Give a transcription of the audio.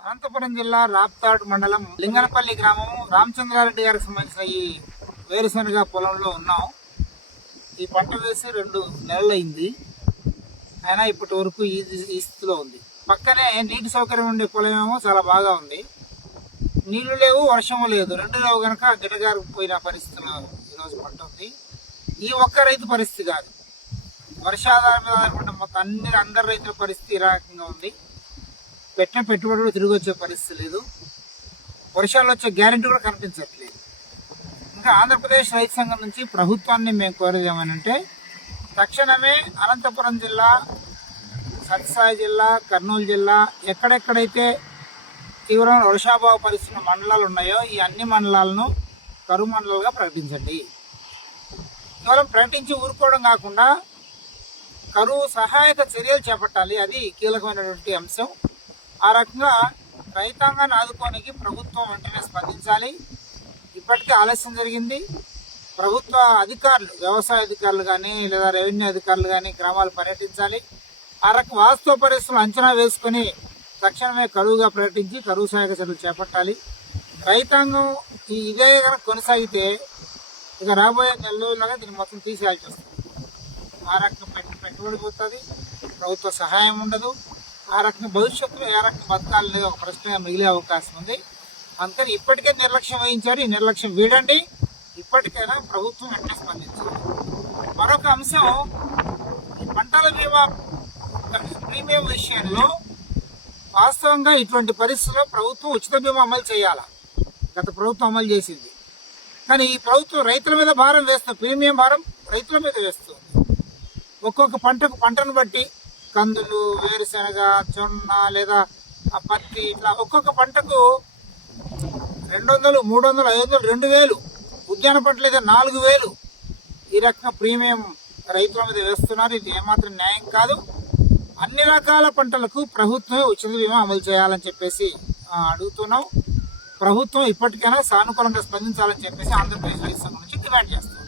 అనంతపురం జిల్లా రాప్తాడ్ మండలం లింగనపల్లి గ్రామం రామచంద్రారెడ్డి గారికి సంబంధించిన ఈ వేరుశనగ పొలంలో ఉన్నాం. ఈ పంట వేసి 2 నెలలైంది. అయినా ఇప్పటి వరకు ఈ స్థితిలో ఉంది. పక్కనే నీటి సౌకర్యం ఉండే పొలం ఏమో చాలా బాగా ఉంది. నీళ్లు లేవు, వర్షము లేదు, 2 లేవు కనుక గిటగారిపోయిన పరిస్థితిలో ఈరోజు పంట ఉంది. ఈ ఒక్క రైతు పరిస్థితి కాదు, వర్షాధారం మీద ఆధారపడిన మొత్తం అందరి రైతుల పరిస్థితి ఈ రకంగా ఉంది. పెట్టిన పెట్టుబడి కూడా తిరిగి వచ్చే పరిస్థితి లేదు. వర్షాలు వచ్చే గ్యారెంటీ కూడా కనిపించట్లేదు. ఇంకా ఆంధ్రప్రదేశ్ రైతు సంఘం నుంచి ప్రభుత్వాన్ని మేము కోరేది ఏమనంటే, తక్షణమే అనంతపురం జిల్లా, సత్యసాయి జిల్లా, కర్నూలు జిల్లా ఎక్కడెక్కడైతే తీవ్రమైన వర్షాభావ పరిస్థితున్న మండలాలు ఉన్నాయో ఈ అన్ని మండలాలను కరువు మండలాలుగా ప్రకటించండి. కేవలం ప్రకటించి ఊరుకోవడం కాకుండా కరువు సహాయక చర్యలు చేపట్టాలి. అది కీలకమైనటువంటి అంశం. ఆ రకంగా రైతాంగాన్ని ఆదుకోవడానికి ప్రభుత్వం వెంటనే స్పందించాలి. ఇప్పటికే ఆలస్యం జరిగింది. ప్రభుత్వ అధికారులు, వ్యవసాయ అధికారులు కానీ లేదా రెవెన్యూ అధికారులు కానీ గ్రామాలు పర్యటించాలి. ఆ రకం వాస్తవ పరిస్థితులు అంచనా వేసుకొని తక్షణమే కరువుగా ప్రకటించి కరువు సహాయక చర్యలు చేపట్టాలి. రైతాంగం ఇదే కనుక కొనసాగితే ఇక రాబోయే నెలలోగా దీన్ని మొత్తం తీసేయాల్సి వస్తుంది. ఆ రకంగా పెట్టుబడి పోతుంది, ప్రభుత్వ సహాయం ఉండదు. ఆ రకంగా భవిష్యత్తులో ఏ రకంగా బతకాలి అనేది ఒక ప్రశ్నగా మిగిలే అవకాశం ఉంది. అందుకని ఇప్పటికే నిర్లక్ష్యం వహించారు. ఈ నిర్లక్ష్యం వీడండి. ఇప్పటికైనా ప్రభుత్వం వెంటనే స్పందించాలి. మరొక అంశం, ఈ పంటల బీమా ప్రీమియం విషయంలో వాస్తవంగా ఇటువంటి పరిస్థితుల్లో ప్రభుత్వం ఉచిత బీమా అమలు చేయాలి. గత ప్రభుత్వం అమలు చేసింది. కానీ ఈ ప్రభుత్వం రైతుల మీద భారం వేస్తుంది, ప్రీమియం భారం రైతుల మీద వేస్తుంది. ఒక్కొక్క పంటను బట్టి కందులు, వేరుశనగ, జొన్న లేదా పత్తి ఇట్లా ఒక్కొక్క పంటకు 200, 300, 500, 2000, ఉద్యాన పంటలు అయితే 4000 ఈ రకంగా ప్రీమియం రైతుల మీద వేస్తున్నారు. ఇది ఏమాత్రం న్యాయం కాదు. అన్ని రకాల పంటలకు ప్రభుత్వమే ఉచిత బీమా అమలు చేయాలని చెప్పేసి అడుగుతున్నాం. ప్రభుత్వం ఇప్పటికైనా సానుకూలంగా స్పందించాలని చెప్పేసి ఆంధ్రప్రదేశ్ రైతు సంఘం నుంచి డిమాండ్ చేస్తున్నాం.